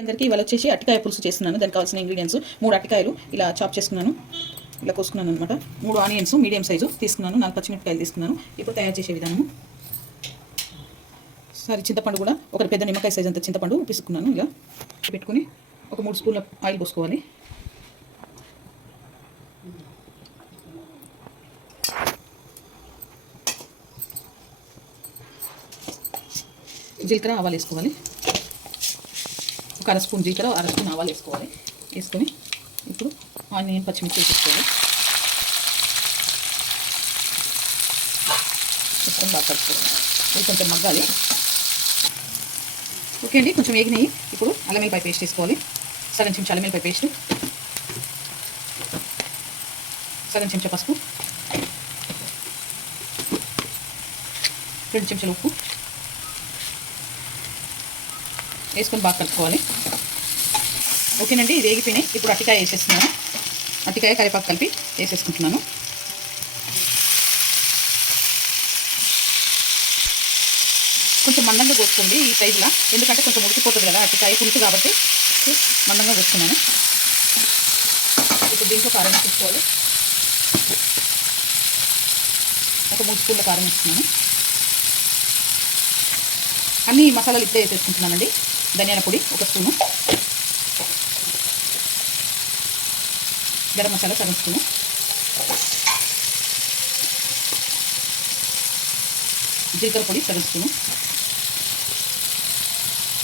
అందరికీ ఇవాళ వచ్చేసి అట్టికాయ పులుసు చేస్తున్నాను. దానికి కావాల్సిన ఇంగ్రీడియంట్స్ 3 అట్టికాయలు ఇలా చాప్ చేసుకున్నాను, ఇలా కోసుకున్నాను అనమాట. 3 ఆనియన్స్ మీడియం సైజు తీసుకున్నాను, 4 పచ్చిమిరపకాయలు తీసుకున్నాను. ఇప్పుడు తయారు చేసే విధానము, సరే చింతపండు కూడా ఒక పెద్ద నిమ్మకాయ సైజు అంత చింతపండు పిసుకున్నాను. ఇలా పెట్టుకుని ఒక 3 స్పూన్ల ఆయిల్ పోసుకోవాలి. జీలకర్ర ఆవాలు వేసుకోవాలి. ఒక అర స్పూన్ జీలకర్ర, అర స్పూన్ ఆవాలు వేసుకోవాలి. వేసుకొని ఇప్పుడు ఆనియన్ పచ్చిమిర్చి వేసుకోవాలి. వేసుకొని బాగా కలుపుకోవాలి. ఇది కొంచెం మగ్గాలి. ఓకే అండి, కొంచెం వేగినాయి. ఇప్పుడు అల్లం వెల్లిపాయ పేస్ట్ వేసుకోవాలి. సగం చెంచా అల్లం వెల్లిపాయ పేస్ట్, సగం చెంచా పసుపు, 2 చెంచాల ఉప్పు వేసుకొని బాగా కలుపుకోవాలి. ఓకేనండి, ఇది వేగిపోయినాయి. ఇప్పుడు అట్టికాయ వేసేస్తున్నాను. అట్టికాయ కరివేపాకు కలిపి వేసేసుకుంటున్నాను. కొంచెం మందంగా కోసుకోండి ఈ సైజులో, ఎందుకంటే కొంచెం ఉడికిపోతుంది కదా అట్టికాయ పులుసు కాబట్టి మందంగా కోసుకున్నాను. ఇప్పుడు దీంట్లో కారం వేసుకోవాలి. ఒక 3 స్పూన్ల కారం వేసుకున్నాను. అన్ని మసాలాలు ఇప్పుడే వేసేసుకుంటున్నానండి. ధనియాల పొడి 1 స్పూను, గరం మసాలా సగం స్పూను, జీలకర్ర పొడి సగం స్పూను,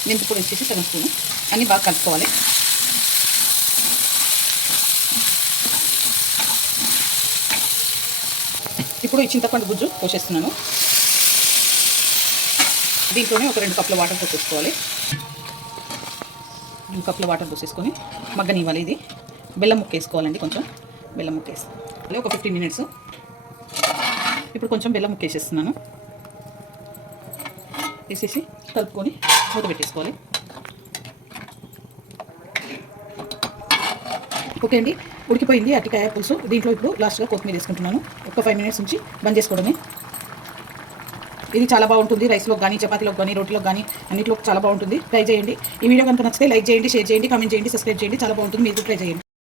మెంతి పొడి వచ్చేసి సగం స్పూను. అన్నీ బాగా కలుపుకోవాలి. ఇప్పుడు ఈ చింతపండు గుజ్జు పోసేస్తున్నాను. దీంట్లోనే ఒక 2 కప్పుల వాటర్ పోసేసుకోవాలి. 2 కప్పుల వాటర్ పోసేసుకొని మగ్గనివ్వాలి. ఇది బెల్లం ముక్క వేసుకోవాలండి. కొంచెం బెల్లం ముక్క వేసుకోవాలి. ఒక 15 మినిట్స్. ఇప్పుడు కొంచెం బెల్లం ముక్క వేసేస్తున్నాను. వేసేసి కలుపుకొని మూత పెట్టేసుకోవాలి. ఓకే అండి, ఉడికిపోయింది అట్టికాయ పులుసు. దీంట్లో ఇప్పుడు లాస్ట్గా కొత్తిమీర వేసుకుంటున్నాను. ఒక 5 మినిట్స్ నుంచి బంద్ చేసుకోవడమే. ఇది చాలా బాగుంటుంది. రైస్లో కానీ, చపాతీలో కానీ, రోటీలో కానీ అన్నింటిలో చాలా బాగుంటుంది. ట్రై చేయండి. ఈ వీడియో కనుక నచ్చితే లైక్ చేయండి, షేర్ చేయండి, కామెంట్ చేయండి, సబ్స్క్రైబ్ చేయండి. చాలా బాగుంటుంది. మీరు ట్రై చేయండి.